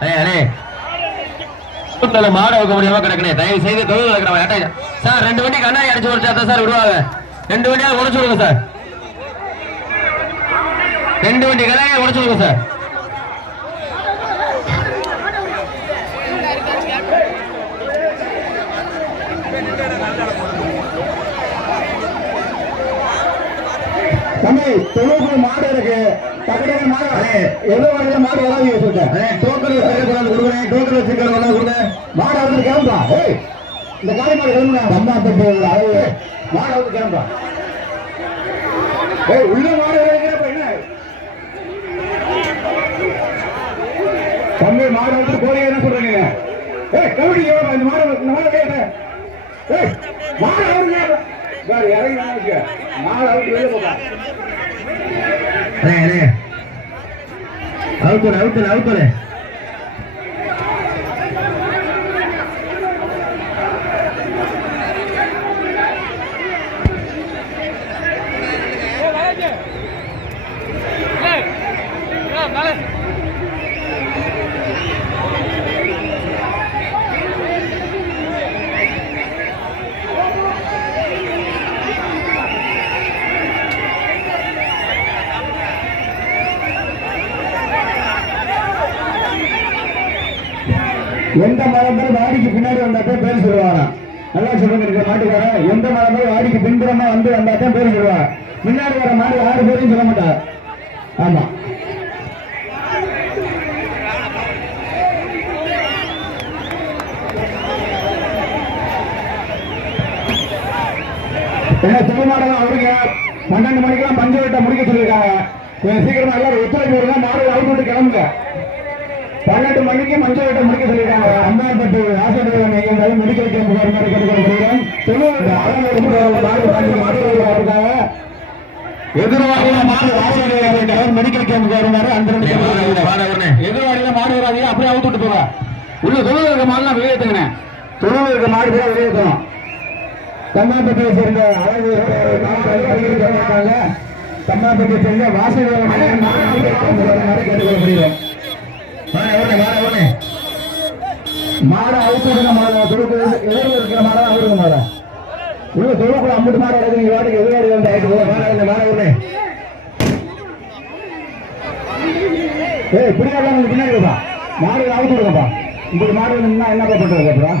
அண்ணே அண்ணே. கூட்டத்துல மாடு வைக்க முடியாம கிடக்கணே தயவு செய்து தொழில் இருக்கிறவன் ஏட்டா சார் ரெண்டு வண்டி கண்ணாடி அடிச்சு முடிச்சா தான் சார் விடுவாங்க. ரெண்டு வண்டியா உடைச்சு விடுங்க சார். ரெண்டு வண்டி கண்ணாடியை உடைச்சு விடுங்க சார். தம்பி தொழுவுக்கு மாடு இருக்கு. பக்கத்துல மாடு எதோ வழியில மாடு வராது சொல்லிட்டேன் டோக்கன் வச்சிருக்கிறாங்க கொடுக்குறேன் டோக்கன் வச்சிருக்கிறவங்க கொடுங்க. மாடு வந்து கிளம்பா ஏய் இந்த காலை மாடு கிளம்புங்க அம்மா தப்பு அளவு மாடு வந்து கிளம்பா ஏய் உள்ள மாடு இருக்கிறப்ப என்ன தம்பி மாடு வந்து கோரி என்ன சொல்றீங்க? ஏய் கபடி எவ்வளவு இந்த மாடு இந்த மாடு வேணும் ஏய் மாடு அவுங்க வேற இறங்கி வாங்க மாடு அவுட்டு வெளியே போகா அண்ணே அண்ணே. அவுத்துடு எந்த மரம்பர் வாடிக்கு பின்னாடி வந்தாத்தே பேர் சொல்லுவாங்க. நல்லா சொல்லுங்க இருக்க மாட்டுக்கார. எந்த மரம்பர் வாடிக்கு பின்புறமா வந்து வந்தாத்தான் பேர் சொல்லுவாங்க. முன்னாடி வர மாடு யாரு பேரையும் சொல்ல மாட்டார் ஆமா. என்ன திருமாடலாம் அவருங்க பன்னெண்டு மணிக்கெல்லாம் பஞ்சவட்டை முடிக்க சொல்லியிருக்காங்க. சீக்கிரமா எல்லாரும் ஒத்துழைப்பு வருங்க மாடு அவுட் விட்டு கிளம்புங்க. பன்னெண்டு மணிக்கு மஞ்சள் வெட்ட முடிக்க சொல்லியிருக்காங்க. அம்மாப்பட்டு ஆசிரியர் எங்கேயும் மெடிக்கல் கேம்ப் மாதிரி கேட்டுக்கொள்கிறேன் சொல்லுவாங்க எதிர்வாடியில மாடு ஆசிரியர் மெடிக்கல் கேம்ப் வர மாதிரி அந்த எதிர்வாடியில மாடு வராதீங்க அப்படியே அவுத்து விட்டு போங்க. உள்ள தொழில் இருக்க மாடுலாம் வெளியேற்றுங்கண்ணே தொழில் இருக்க மாடு கூட வெளியேற்றணும் தம்மாப்பட்டியை சேர்ந்த அழகு தம்மாப்பட்டியை சேர்ந்த வாசகர் கேட்டுக்கொள்ளப்படுகிறோம் மாடை அவுத்துடுங்க மாடை தொழுக்கு எதிரில் இருக்கிற மாடை அவுடுங்க மாடை. உள்ள தொழுக்குள்ள அம்புட்டு மாடை எடுத்து நீங்க வாட்டுக்கு எதிராடி வந்து ஆயிட்டு போக மாடை மாடை ஏய் பிடிக்காத உங்களுக்கு பின்னாடி இருப்பா மாடு அவுத்து விடுங்கப்பா. இப்படி மாடு நின்னா என்னப்பா பண்றது அப்புறம்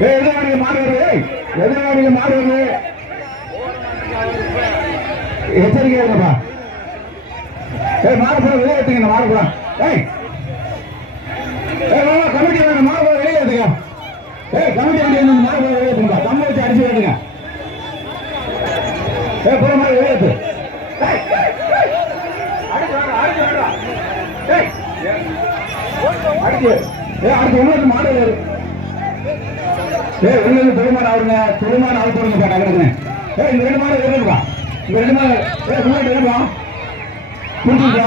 ஏய் எதிராடியில் மாடு வருது. ஏய் எதிராடியில் மாடு வருது. எச்சரிக்கை இருங்கப்பா. ஏய் மாடு பூரா வெளியே எடுத்துங்க இந்த மாடு பூரா ஏய் வா, வா, கமிட்டி வேணும் மாடு பூரா வெளியே எடுத்துங்க ஏய் கமிட்டி வண்டி வேணும் மாடு வெளியே எடுத்துங்க கம்பு வச்சு அடிச்சு ஏய் மாடு வெளியே ஏய், ஏய், ஏய். அடிச்சு ஏய், உள்ள போடுங்க பாட்டா ஏய் இந்த ரெண்டு மாடு இந்த ரெண்டு மாடு ஏய் முன்னாடி எடுப்பா புரிஞ்சுக்கோ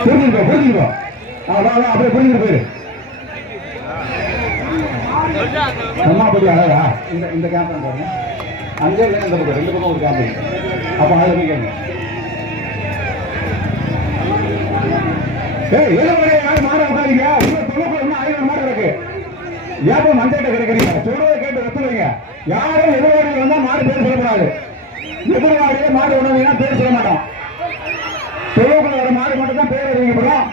புரிஞ்சுக்கோ புரிஞ்சுக்கோ வா அப்படியே புரிஞ்சுட்டு போயிரு. அம்மா பத்தி அழகா இந்த இந்த கேம்ப் பாருங்க அங்கே இல்லை இந்த பக்கம். ரெண்டு பக்கம் ஒரு கேம்ப் இருக்கு. அப்போ அதில் போய் ஏய் ஏதோ யாரும் மாட உட்காதீங்க உங்க தொழுக்கு இன்னும் ஆயிரம் மாடு இருக்கு. ஏப்போ மஞ்சட்ட கிடைக்கிறீங்க? சொல்றதை கேட்டு ஒத்துழைங்க யாரும் எதிர்வாடியில் வந்தா மாடு பேர் சொல்லக்கூடாது. எதிர்வாடியில மாடு உணவுனா பேர் சொல்ல மாட்டோம். தொழுவுக்குள்ள வர மாடு மட்டும் தான் பேர் அறிவிக்கப்படும்